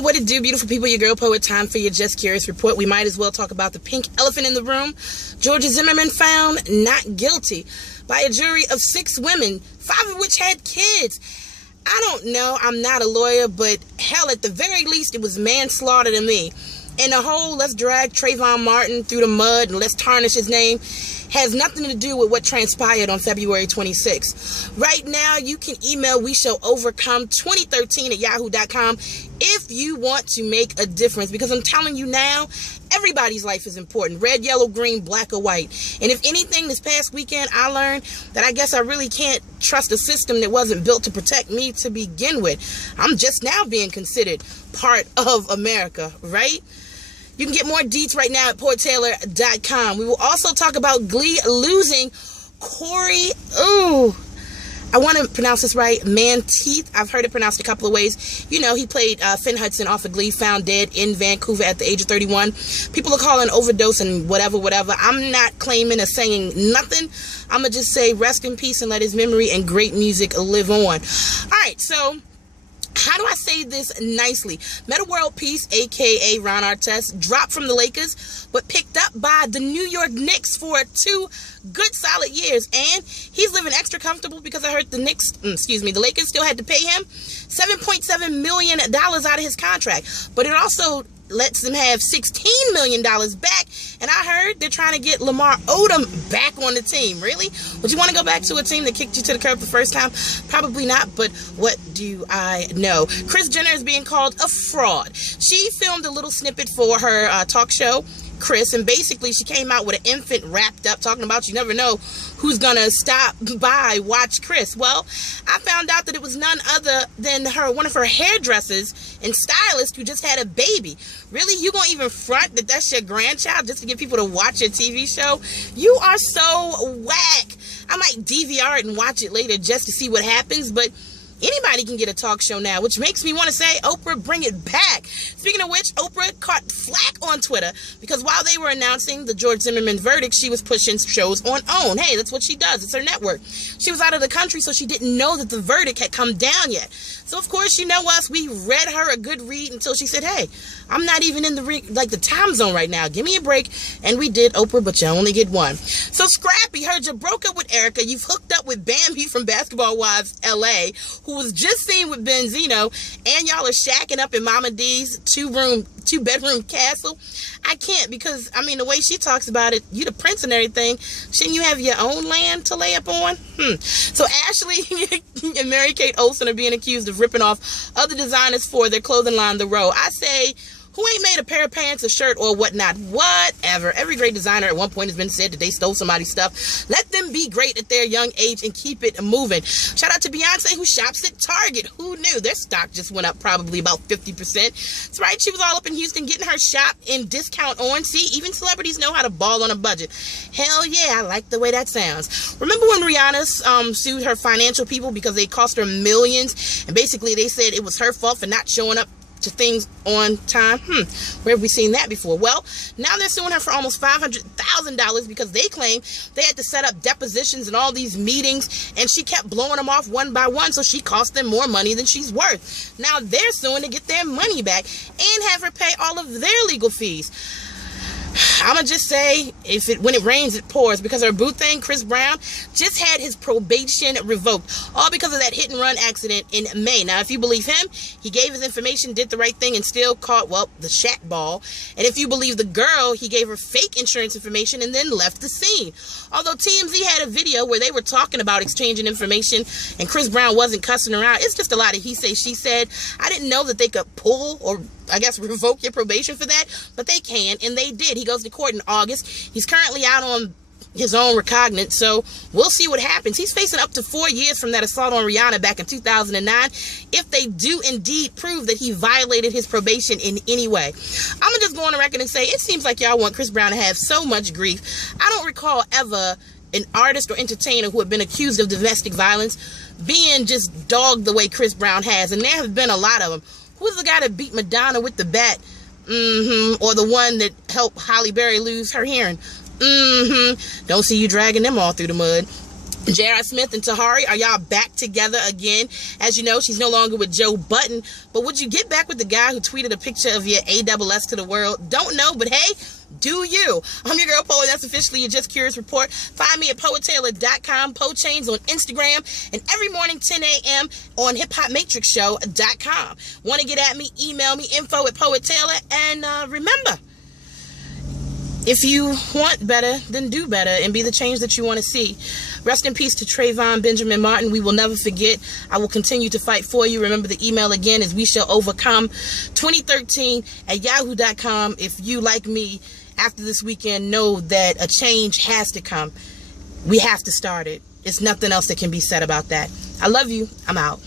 What it do, beautiful people? Your girl poet. Time for your Just Curious report. We might as well talk about the pink elephant in the room. Georgia Zimmerman found not guilty by a jury of 6 women, 5 of which had kids. I don't know. I'm not a lawyer, but hell, at the very least, it was manslaughter to me. And the whole let's drag Trayvon Martin through the mud and let's tarnish his name has nothing to do with what transpired on February 26th. Right now, you can email WeShallOvercome2013@yahoo.com if you want to make a difference. Because I'm telling you now, everybody's life is important. Red, yellow, green, black, or white. And if anything, this past weekend, I learned that I guess I really can't trust a system that wasn't built to protect me to begin with. I'm just now being considered part of America, right? You can get more deets right now at PortTaylor.com. We will also talk about Glee losing Corey. Ooh, I want to pronounce this right. Menteith. I've heard it pronounced a couple of ways. You know, he played Finn Hudson off of Glee, found dead in Vancouver at the age of 31. People are calling overdose and whatever. I'm not claiming or saying nothing. I'm going to just say rest in peace and let his memory and great music live on. All right, so how do I say this nicely? Metta World Peace, a.k.a. Ron Artest, dropped from the Lakers, but picked up by the New York Knicks for 2 good solid years. And he's living extra comfortable because I heard the Lakers still had to pay him $7.7 million out of his contract. But it also lets them have $16 million back. And I heard they're trying to get Lamar Odom back on the team. Really? Would you want to go back to a team that kicked you to the curb the first time? Probably not, but what do I know? Kris Jenner is being called a fraud. She filmed a little snippet for her talk show, Chris, and basically she came out with an infant wrapped up talking about you never know who's gonna stop by watch Chris. Well, I found out that it was none other than one of her hairdressers and stylist who just had a baby. Really? You gonna even front that that's your grandchild just to get people to watch your TV show? You are so whack. I might DVR it and watch it later just to see what happens, but anybody can get a talk show now, which makes me want to say, Oprah, bring it back. Speaking of which, Oprah caught flack on Twitter because while they were announcing the George Zimmerman verdict, she was pushing shows on OWN. Hey, that's what she does. It's her network. She was out of the country, so she didn't know that the verdict had come down yet. So, of course, you know us. We read her a good read until she said, hey, I'm not even in the time zone right now. Give me a break. And we did, Oprah, but you only get one. So, Scrappy, heard you broke up with Erica. You've hooked up with Bambi from Basketball Wives LA, who was just seen with Benzino, and y'all are shacking up in Mama D's 2-bedroom castle. I can't because, I mean, the way she talks about it, you the prince and everything. Shouldn't you have your own land to lay up on? So Ashley and Mary-Kate Olsen are being accused of ripping off other designers for their clothing line, The Row. I say, who ain't made a pair of pants, a shirt, or whatnot? Whatever. Every great designer at one point has been said that they stole somebody's stuff. Let them be great at their young age and keep it moving. Shout out to Beyonce, who shops at Target. Who knew? Their stock just went up probably about 50%. That's right. She was all up in Houston getting her shop in discount on. See, even celebrities know how to ball on a budget. Hell yeah, I like the way that sounds. Remember when Rihanna sued her financial people because they cost her millions? And basically they said it was her fault for not showing up to things on time. Where have we seen that before? Well, now they're suing her for almost $500,000 because they claim they had to set up depositions and all these meetings, and she kept blowing them off one by one, so she cost them more money than she's worth. Now they're suing to get their money back and have her pay all of their legal fees. I'ma just say, when it rains, it pours, because her boo thing, Chris Brown, just had his probation revoked, all because of that hit and run accident in May. Now, if you believe him, he gave his information, did the right thing, and still caught, well, the shat ball. And if you believe the girl, he gave her fake insurance information and then left the scene. Although TMZ had a video where they were talking about exchanging information and Chris Brown wasn't cussing her out. It's just a lot of he say, she said. I didn't know that they could pull or, I guess, revoke your probation for that, but they can, and they did. He goes to court in August. He's currently out on his own recognizance, so we'll see what happens. He's facing up to 4 years from that assault on Rihanna back in 2009 if they do indeed prove that he violated his probation in any way. I'm gonna just go on the record and say it seems like y'all want Chris Brown to have so much grief. I don't recall ever an artist or entertainer who had been accused of domestic violence being just dogged the way Chris Brown has, and there have been a lot of them. Who's the guy that beat Madonna with the bat? Or the one that helped Halle Berry lose her hearing? Don't see you dragging them all through the mud. J.R. Smith and Tahari, are y'all back together again? As you know, she's no longer with Joe Budden. But would you get back with the guy who tweeted a picture of your ASS to the world? Don't know, but hey, do you? I'm your girl, Poet. That's officially your Just Curious Report. Find me at PoetTaylor.com, PoChains on Instagram, and every morning 10 a.m. on HipHopMatrixShow.com. Want to get at me? Email me, info@PoetTaylor. And remember, if you want better, then do better and be the change that you want to see. Rest in peace to Trayvon Benjamin Martin. We will never forget. I will continue to fight for you. Remember, the email again is weshall2013@yahoo.com. If you, like me, after this weekend, know that a change has to come, we have to start it. It's nothing else that can be said about that. I love you. I'm out.